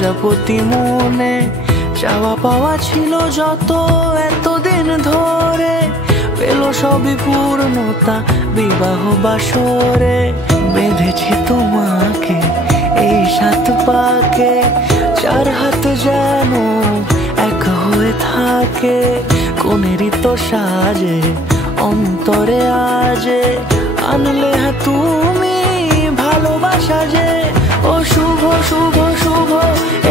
প্রজাপতি মনে চাওয়া পাওয়া ছিল যত এতদিন ধরে, পেল সবই পূর্ণতা বিবাহ বাসরে। বেঁধেছি তোমাকে এই 7 পাকে, 4 হাত যেন এক হয়ে থাকে। কোনেরই তো সাজে অন্তরে আজে আনলে তুমি ভালোবাসা যে। ও শুভ শুভ শুভ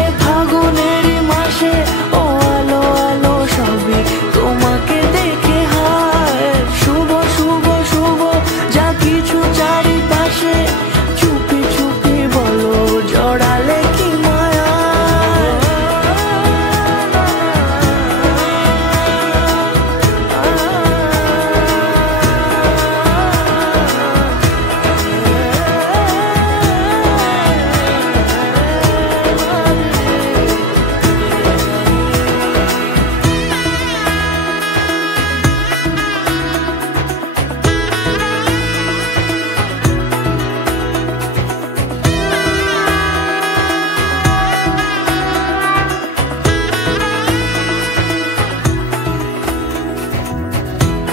এ ফাগুনেরই মাসে, ও আলো আলো সবই তোমাকে দেখে হায়। শুভ শুভ শুভ যা কিছু চারিপাশে, চুপি চুপি বলো জড়ালে কি মায়া।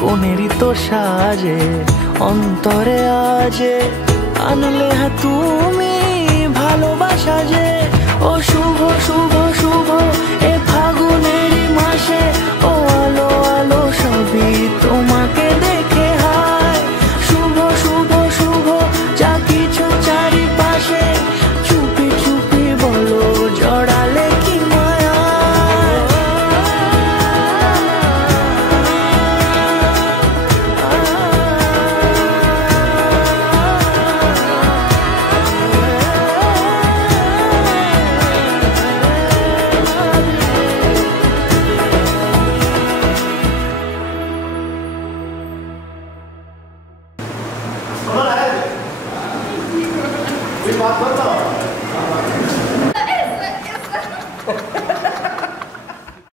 কোনেরই তো সাজে অন্তরে আজে আনলে তুমি ভালোবাসা যে। ও শুভ শুভ শুভ এ